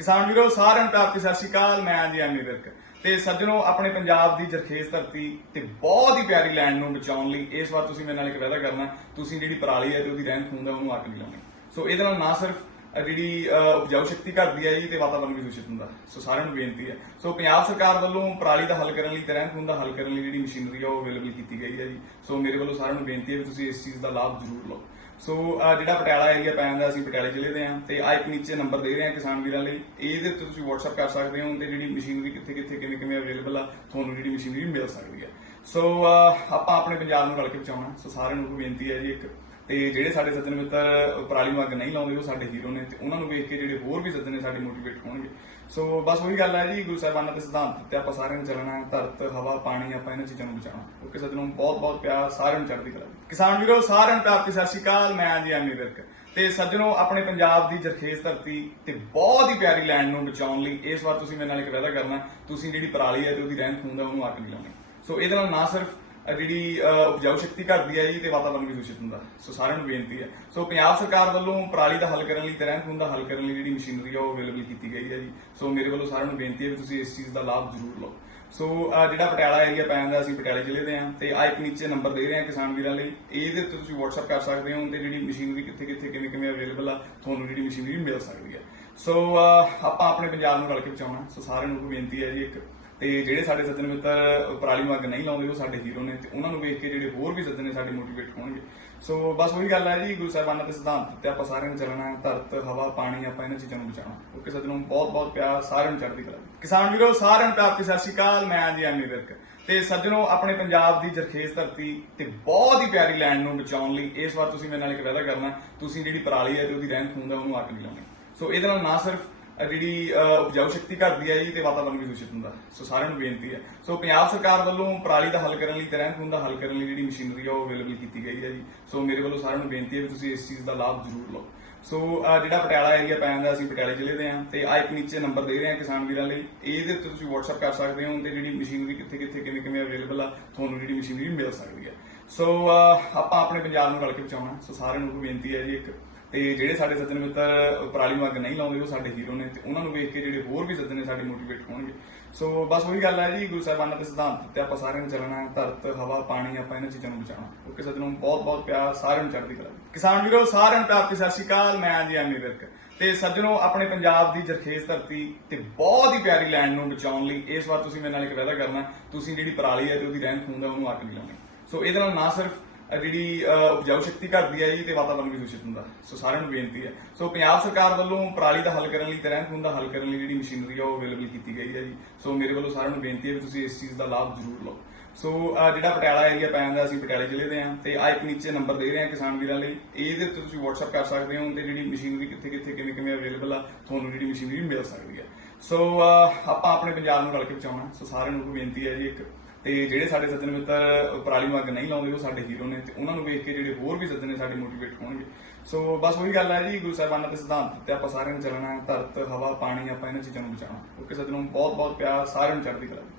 ਕਿਸਾਨ ਵੀਰੋ, ਸਾਰਿਆਂ ਨੂੰ ਪਿਆਰ ਤੇ ਸਤਿ ਸ਼੍ਰੀ ਅਕਾਲ, ਮੈਂ ਜੀ ਐਮੀ ਵਿਰਕ। ਤੇ ਸੱਜਣੋ, ਆਪਣੇ ਪੰਜਾਬ ਦੀ ਜਰਖੇਜ਼ ਧਰਤੀ ਤੇ ਬਹੁਤ ਹੀ ਪਿਆਰੀ ਲੈਂਡ ਨੂੰ ਬਚਾਉਣ ਲਈ ਇਸ ਵਾਰ ਤੁਸੀਂ ਮੇਰੇ ਨਾਲ ਇੱਕ ਵਾਅਦਾ ਕਰਨਾ, ਤੁਸੀਂ ਜਿਹੜੀ ਪਰਾਲੀ ਹੈ ਤੇ ਉਹਦੀ ਰਹਿੰਦ ਖੂੰਹਦ ਹੈ ਉਹਨੂੰ ਅੱਗ ਨਹੀਂ ਲਾਉਣੀ। ਸੋ ਇਹਦੇ ਨਾਲ ਨਾ ਸਿਰਫ ਜਿਹੜੀ ਉਪਜਾਊ ਸ਼ਕਤੀ ਘਟਦੀ ਹੈ ਜੀ ਤੇ ਵਾਤਾਵਰਣ ਵੀ ਦੂਸ਼ਿਤ ਹੁੰਦਾ। ਸੋ ਸਾਰਿਆਂ ਨੂੰ ਬੇਨਤੀ ਹੈ ਸੋ ਪੰਜਾਬ ਸਰਕਾਰ ਵੱਲੋਂ ਪਰਾਲੀ ਦਾ ਹੱਲ ਕਰਨ ਲਈ ਤੇ ਰਹਿੰਦ ਖੂੰਹਦ ਦਾ ਹੱਲ ਕਰਨ ਲਈ ਜਿਹੜੀ ਮਸ਼ੀਨਰੀ ਆ, ਉਹ ਅਵੇਲੇਬਲ ਕੀਤੀ ਗਈ ਹੈ ਜੀ। ਸੋ ਮੇਰੇ ਵੱਲੋਂ ਸਾਰਿਆਂ ਨੂੰ ਬੇਨਤੀ ਹੈ ਵੀ ਤੁਸੀਂ ਇਸ ਚੀਜ਼ ਦਾ ਲਾਭ ਜ਼ਰੂਰ ਲਓ। ਸੋ ਅਹ ਜਿਹੜਾ ਪਟਿਆਲਾ ਏਰੀਆ ਪੈ ਜਾਂਦਾ ਅਸੀਂ ਪਟਿਆਲੇ ਜ਼ਿਲ੍ਹੇ ਦੇ ਹਾਂ ਤੇ ਆ ਇੱਕ ਨੀਚੇ ਨੰਬਰ ਦੇ ਰਹੇ ਹਾਂ ਕਿਸਾਨ ਵੀਰਾਂ ਲਈ। ਇਹਦੇ ਉੱਤੇ ਤੁਸੀਂ WhatsApp ਕਰ ਸਕਦੇ ਹੋ ਤੇ ਜਿਹੜੀ ਮਸ਼ੀਨਰੀ ਕਿੱਥੇ ਕਿੱਥੇ ਕਿਵੇਂ ਕਿਵੇਂ ਅਵੇਲੇਬਲ ਆ, ਤੁਹਾਨੂੰ ਜਿਹੜੀ ਮਸ਼ੀਨਰੀ ਮਿਲ ਸਕਦੀ ਹੈ ਸੋ ਆਪਾਂ ਆਪਣੇ ਪੰਜਾਬ ਨੂੰ ਰਲ ਕੇ ਬਚਾਉਣਾ। ਸੋ ਸਾਰਿਆਂ ਨੂੰ ਬੇਨਤੀ ਹੈ ਜੀ, ਇੱਕ ਤੇ ਜਿਹੜੇ ਸਾਡੇ ਸੱਜਣ ਮਿੱਤਰ ਪਰਾਲੀ ਨੂੰ ਅੱਗ ਨਹੀਂ ਲਾਉਂਦੇ, ਉਹ ਸਾਡੇ ਹੀਰੋ ਨੇ ਤੇ ਉਹਨਾਂ ਨੂੰ ਵੇਖ ਕੇ ਜਿਹੜੇ ਹੋਰ ਵੀ ਸੱਜਣ ਨੇ ਸਾਡੇ ਮੋਟੀਵੇਟ ਹੋਣਗੇ। ਸੋ ਬਸ ਉਹੀ ਗੱਲ ਹੈ ਜੀ, ਗੁਰੂ ਸਾਹਿਬਾਨਾਂ ਦੇ ਸਿਧਾਂਤ ਤੇ ਆਪਾਂ ਸਾਰਿਆਂ ਨੂੰ ਚੱਲਣਾ ਹੈ, ਧਰਤ, ਹਵਾ, ਪਾਣੀ, ਆਪਾਂ ਇਹਨਾਂ ਚੀਜ਼ਾਂ ਨੂੰ ਬਚਾਉਣਾ। ਓਕੇ ਸੱਜਣੋਂ ਬਹੁਤ ਬਹੁਤ ਪਿਆਰ, ਸਾਰਿਆਂ ਨੂੰ ਚੜ੍ਹਦੀ ਕਲਾ। ਕਿਸਾਨ ਵੀਰੋ, ਸਾਰਿਆਂ ਨੂੰ ਪਿਆਰ ਤੇ ਸਤਿ ਸ਼੍ਰੀ ਅਕਾਲ, ਮੈਂ ਜੀ ਐਮੀ ਵਿਰਕ। ਤੇ ਸੱਜਣੋ, ਆਪਣੇ ਪੰਜਾਬ ਦੀ ਜਰਖੇਜ਼ ਧਰਤੀ ਤੇ ਬਹੁਤ ਹੀ ਪਿਆਰੀ ਲੈਂਡ ਨੂੰ ਬਚਾਉਣ ਲਈ ਇਸ ਵਾਰ ਤੁਸੀਂ ਮੇਰੇ ਨਾਲ ਇੱਕ ਵਾਅਦਾ ਕਰਨਾ ਤੁਸੀਂ ਜਿਹੜੀ ਪਰਾਲੀ ਹੈ ਤੇ ਉਹਦੀ ਰਹਿੰਦ ਖੂੰਹਦ ਹੈ, ਉਹਨੂੰ ਅੱਗ ਨਹੀਂ ਲਾਉਣੀ। ਸੋ ਇਹਦੇ ਨਾਲ ਨਾ ਸਿਰਫ ਜਿਹੜੀ ਉਪਜਾਊ ਸ਼ਕਤੀ ਘਟਦੀ ਹੈ ਜੀ ਤੇ ਵਾਤਾਵਰਣ ਵੀ ਦੂਸ਼ਿਤ ਹੁੰਦਾ। ਸੋ ਸਾਰਿਆਂ ਨੂੰ ਬੇਨਤੀ ਹੈ ਸੋ ਪੰਜਾਬ ਸਰਕਾਰ ਵੱਲੋਂ ਪਰਾਲੀ ਦਾ ਹੱਲ ਕਰਨ ਲਈ ਤੇ ਰਹਿੰਦ ਖੂੰਹਦ ਦਾ ਹੱਲ ਕਰਨ ਲਈ ਜਿਹੜੀ ਮਸ਼ੀਨਰੀ ਆ ਉਹ ਅਵੇਲੇਬਲ ਕੀਤੀ ਗਈ ਹੈ ਜੀ। ਸੋ ਮੇਰੇ ਵੱਲੋਂ ਸਾਰਿਆਂ ਨੂੰ ਬੇਨਤੀ ਹੈ ਵੀ ਤੁਸੀਂ ਇਸ ਚੀਜ਼ ਦਾ ਲਾਭ ਜ਼ਰੂਰ ਲਓ। ਸੋ ਜਿਹੜਾ ਪਟਿਆਲਾ ਏਰੀਆ ਪੈ ਜਾਂਦਾ ਅਸੀਂ ਪਟਿਆਲੇ ਜ਼ਿਲ੍ਹੇ ਦੇ ਹਾਂ ਤੇ ਆ ਇੱਕ ਨੀਚੇ ਨੰਬਰ ਦੇ ਰਹੇ ਹਾਂ ਕਿਸਾਨ ਵੀਰਾਂ ਲਈ। ਇਹਦੇ 'ਤੇ ਤੁਸੀਂ WhatsApp ਕਰ ਸਕਦੇ ਹੋ ਤੇ ਜਿਹੜੀ ਮਸ਼ੀਨਰੀ ਕਿੱਥੇ ਕਿੱਥੇ ਕਿਵੇਂ ਕਿਵੇਂ ਅਵੇਲੇਬਲ ਆ, ਤੁਹਾਨੂੰ ਜਿਹੜੀ ਮਸ਼ੀਨਰੀ ਮਿਲ ਸਕਦੀ ਹੈ ਸੋ ਆਪਾਂ ਆਪਣੇ ਪੰਜਾਬ ਨੂੰ ਰਲ ਕੇ ਬਚਾਉਣਾ। ਸੋ ਸਾਰਿਆਂ ਨੂੰ ਬੇਨਤੀ ਹੈ ਜੀ ਇੱਕ ਤੇ ਜਿਹੜੇ ਸਾਡੇ ਸੱਜਣ ਮਿੱਤਰ ਪਰਾਲੀ ਨੂੰ ਅੱਗ ਨਹੀਂ ਲਾਉਂਦੇ, ਉਹ ਸਾਡੇ ਹੀਰੋ ਨੇ ਤੇ ਉਹਨਾਂ ਨੂੰ ਵੇਖ ਕੇ ਜਿਹੜੇ ਹੋਰ ਵੀ ਸੱਜਣ ਨੇ ਸਾਡੇ ਮੋਟੀਵੇਟ ਹੋਣਗੇ। ਸੋ ਬਸ ਉਹੀ ਗੱਲ ਹੈ ਜੀ, ਗੁਰੂ ਸਾਹਿਬਾਨਾਂ ਦੇ ਸਿਧਾਂਤ ਤੇ ਆਪਾਂ ਸਾਰਿਆਂ ਨੂੰ ਚੱਲਣਾ ਹੈ, ਧਰਤ, ਹਵਾ, ਪਾਣੀ, ਆਪਾਂ ਇਹਨਾਂ ਚੀਜ਼ਾਂ ਨੂੰ ਬਚਾਉਣਾ। ਓਕੇ ਸੱਜਣੋਂ, ਬਹੁਤ ਬਹੁਤ ਪਿਆਰ, ਸਾਰਿਆਂ ਨੂੰ ਚੜ੍ਹਦੀ ਕਲਾ। ਕਿਸਾਨ ਵੀਰੋ, ਸਾਰਿਆਂ ਨੂੰ ਪਿਆਰ ਤੇ ਸਤਿ ਸ਼੍ਰੀ ਅਕਾਲ, ਮੈਂ ਜੀ, ਐਮੀ ਵਿਰਕ। ਤੇ ਸੱਜਣੋ, ਆਪਣੇ ਪੰਜਾਬ ਦੀ ਜਰਖੇਜ਼ ਧਰਤੀ ਤੇ ਬਹੁਤ ਹੀ ਪਿਆਰੀ ਲੈਂਡ ਨੂੰ ਬਚਾਉਣ ਲਈ ਇਸ ਵਾਰ ਤੁਸੀਂ ਮੇਰੇ ਨਾਲ ਇੱਕ ਵਾਅਦਾ ਕਰਨਾ, ਤੁਸੀਂ ਜਿਹੜੀ ਪਰਾਲੀ ਹੈ ਤੇ ਉਹਦੀ ਰਹਿੰਦ ਖੂੰਹਦ ਹੈ, ਉਹਨੂੰ ਅੱਗ ਨਹੀਂ ਲਾਉਣੀ। ਸੋ ਇਹਦੇ ਨਾਲ ਨਾ ਸਿਰਫ ਜਿਹੜੀ ਉਪਜਾਊ ਸ਼ਕਤੀ ਘਟਦੀ ਹੈ ਜੀ ਤੇ ਵਾਤਾਵਰਣ ਵੀ ਦੂਸ਼ਿਤ ਹੁੰਦਾ। ਸੋ ਸਾਰਿਆਂ ਨੂੰ ਬੇਨਤੀ ਹੈ। ਸੋ ਪੰਜਾਬ ਸਰਕਾਰ ਵੱਲੋਂ ਪਰਾਲੀ ਦਾ ਹੱਲ ਕਰਨ ਲਈ, ਤੇ ਰਹਿੰਦ ਖੂੰਹਦ ਦਾ ਹੱਲ ਕਰਨ ਲਈ ਜਿਹੜੀ ਮਸ਼ੀਨਰੀ ਆ ਉਹ ਅਵੇਲੇਬਲ ਕੀਤੀ ਗਈ ਹੈ ਜੀ। ਸੋ ਮੇਰੇ ਵੱਲੋਂ ਸਾਰਿਆਂ ਨੂੰ ਬੇਨਤੀ ਹੈ ਵੀ ਤੁਸੀਂ ਇਸ ਚੀਜ਼ ਦਾ ਲਾਭ ਜ਼ਰੂਰ ਲਓ। ਸੋ ਜਿਹੜਾ ਪਟਿਆਲਾ ਏਰੀਆ ਪੈ ਜਾਂਦਾ ਅਸੀਂ ਪਟਿਆਲੇ ਜ਼ਿਲ੍ਹੇ ਦੇ ਹਾਂ, ਤੇ ਆ ਇੱਕ ਨੀਚੇ ਨੰਬਰ ਦੇ ਰਹੇ ਹਾਂ ਕਿਸਾਨ ਵੀਰਾਂ ਲਈ। ਇਹਦੇ 'ਤੇ ਤੁਸੀਂ WhatsApp ਕਰ ਸਕਦੇ ਹੋ ਤੇ ਜਿਹੜੀ ਮਸ਼ੀਨਰੀ ਕਿੱਥੇ ਕਿੱਥੇ ਕਿਵੇਂ ਕਿਵੇਂ ਅਵੇਲੇਬਲ ਆ, ਤੁਹਾਨੂੰ ਜਿਹੜੀ ਮਸ਼ੀਨਰੀ ਮਿਲ ਸਕਦੀ ਹੈ। ਸੋ ਆਪਾਂ ਆਪਣੇ ਪੰਜਾਬ ਨੂੰ ਰਲ ਕੇ ਬਚਾਉਣਾ। ਸੋ ਸਾਰਿਆਂ ਨੂੰ ਬੇਨਤੀ ਹੈ ਜੀ ਇੱਕ ਤੇ ਜਿਹੜੇ ਸਾਡੇ ਸੱਜਣ ਮਿੱਤਰ ਪਰਾਲੀ ਨੂੰ ਅੱਗ ਨਹੀਂ ਲਾਉਂਦੇ, ਉਹ ਸਾਡੇ ਹੀਰੋ ਨੇ ਤੇ ਉਹਨਾਂ ਨੂੰ ਵੇਖ ਕੇ ਜਿਹੜੇ ਹੋਰ ਵੀ ਸੱਜਣ ਨੇ ਸਾਡੇ ਮੋਟੀਵੇਟ ਹੋਣਗੇ। ਸੋ ਬਸ ਉਹੀ ਗੱਲ ਹੈ ਜੀ, ਗੁਰੂ ਸਾਹਿਬਾਨਾਂ ਦੇ ਸਿਧਾਂਤ ਤੇ ਆਪਾਂ ਸਾਰਿਆਂ ਨੂੰ ਚੱਲਣਾ ਧਰਤ, ਹਵਾ, ਪਾਣੀ, ਆਪਾਂ ਇਹਨਾਂ ਚੀਜ਼ਾਂ ਨੂੰ ਬਚਾਉਣਾ। ਓਕੇ ਸੱਜਣੋਂ, ਬਹੁਤ ਬਹੁਤ ਪਿਆਰ, ਸਾਰਿਆਂ ਨੂੰ ਚੜ੍ਹਦੀ ਕਲਾ। ਕਿਸਾਨ ਵੀਰੋ, ਸਾਰਿਆਂ ਨੂੰ ਪਿਆਰ ਸਤਿ ਸ਼੍ਰੀ ਅਕਾਲ, ਮੈਂ ਜੀ ਐਮੀ ਵਿਰਕ। ਤੇ ਸੱਜਣੋ, ਆਪਣੇ ਪੰਜਾਬ ਦੀ ਜਰਖੇਜ਼ ਧਰਤੀ ਤੇ ਬਹੁਤ ਹੀ ਪਿਆਰੀ ਲੈਂਡ ਨੂੰ ਬਚਾਉਣ ਲਈ ਇਸ ਵਾਰ ਤੁਸੀਂ ਮੇਰੇ ਨਾਲ ਇੱਕ ਵਾਅਦਾ ਕਰਨਾ ਤੁਸੀਂ ਜਿਹੜੀ ਪਰਾਲੀ ਹੈ ਤੇ ਉਹਦੀ ਰਹਿੰਦ ਖੂੰਹਦ ਹੈ ਉਹਨੂੰ ਅੱਗ ਨਹੀਂ ਲਾਉਣੀ। ਸੋ ਇਹਦੇ ਨਾਲ ਨਾ ਸਿਰਫ ਜਿਹੜੀ ਉਪਜਾਊ ਸ਼ਕਤੀ ਘਟਦੀ ਹੈ ਜੀ ਤੇ ਵਾਤਾਵਰਣ ਵੀ ਦੂਸ਼ਿਤ ਹੁੰਦਾ। ਸੋ ਸਾਰਿਆਂ ਨੂੰ ਬੇਨਤੀ ਹੈ ਸੋ ਪੰਜਾਬ ਸਰਕਾਰ ਵੱਲੋਂ ਪਰਾਲੀ ਦਾ ਹੱਲ ਕਰਨ ਲਈ ਤੇ ਰਹਿੰਦ ਖੂੰਹਦ ਦਾ ਹੱਲ ਕਰਨ ਲਈ ਜਿਹੜੀ ਮਸ਼ੀਨਰੀ ਆ ਉਹ ਅਵੇਲੇਬਲ ਕੀਤੀ ਗਈ ਹੈ ਜੀ। ਸੋ ਮੇਰੇ ਵੱਲੋਂ ਸਾਰਿਆਂ ਨੂੰ ਬੇਨਤੀ ਹੈ ਵੀ ਤੁਸੀਂ ਇਸ ਚੀਜ਼ ਦਾ ਲਾਭ ਜ਼ਰੂਰ ਲਓ। ਸੋ ਜਿਹੜਾ ਪਟਿਆਲਾ ਏਰੀਆ ਪੈ ਜਾਂਦਾ ਅਸੀਂ ਪਟਿਆਲੇ ਜ਼ਿਲ੍ਹੇ ਦੇ ਹਾਂ ਤੇ ਆ ਇੱਕ ਨੀਚੇ ਨੰਬਰ ਦੇ ਰਹੇ ਹਾਂ ਕਿਸਾਨ ਵੀਰਾਂ ਲਈ। ਇਹਦੇ 'ਤੇ ਤੁਸੀਂ WhatsApp ਕਰ ਸਕਦੇ ਹੋ ਤੇ ਜਿਹੜੀ ਮਸ਼ੀਨਰੀ ਕਿੱਥੇ ਕਿੱਥੇ ਕਿਵੇਂ ਕਿਵੇਂ ਅਵੇਲੇਬਲ ਆ, ਤੁਹਾਨੂੰ ਜਿਹੜੀ ਮਸ਼ੀਨਰੀ ਮਿਲ ਸਕਦੀ ਹੈ ਸੋ ਆਪਾਂ ਆਪਣੇ ਪੰਜਾਬ ਨੂੰ ਰਲ ਕੇ ਬਚਾਉਣਾ। ਸੋ ਸਾਰਿਆਂ ਨੂੰ ਬੇਨਤੀ ਹੈ ਜੀ ਇੱਕ ਤੇ ਜਿਹੜੇ ਸਾਡੇ ਸੱਜਣ ਮਿੱਤਰ ਪਰਾਲੀ ਨੂੰ ਅੱਗ ਨਹੀਂ ਲਾਉਂਦੇ, ਉਹ ਸਾਡੇ ਹੀਰੋ ਨੇ ਤੇ ਉਹਨਾਂ ਨੂੰ ਵੇਖ ਕੇ ਜਿਹੜੇ ਹੋਰ ਵੀ ਸੱਜਣ ਨੇ ਸਾਡੇ ਮੋਟੀਵੇਟ ਹੋਣਗੇ। ਸੋ ਬਸ ਉਹੀ ਗੱਲ ਹੈ ਜੀ, ਗੁਰੂ ਸਾਹਿਬਾਨਾਂ ਦੇ ਸਿਧਾਂਤ ਤੇ ਆਪਾਂ ਸਾਰਿਆਂ ਨੇ ਚੱਲਣਾ ਧਰਤ, ਹਵਾ, ਪਾਣੀ, ਆਪਾਂ ਇਹਨਾਂ ਚੀਜ਼ਾਂ ਨੂੰ ਬਚਾਉਣਾ। ਓਕੇ ਸੱਜਣੋਂ ਬਹੁਤ ਬਹੁਤ ਪਿਆਰ, ਸਾਰਿਆਂ ਨੂੰ ਚੜ੍ਹਦੀ ਕਲਾ।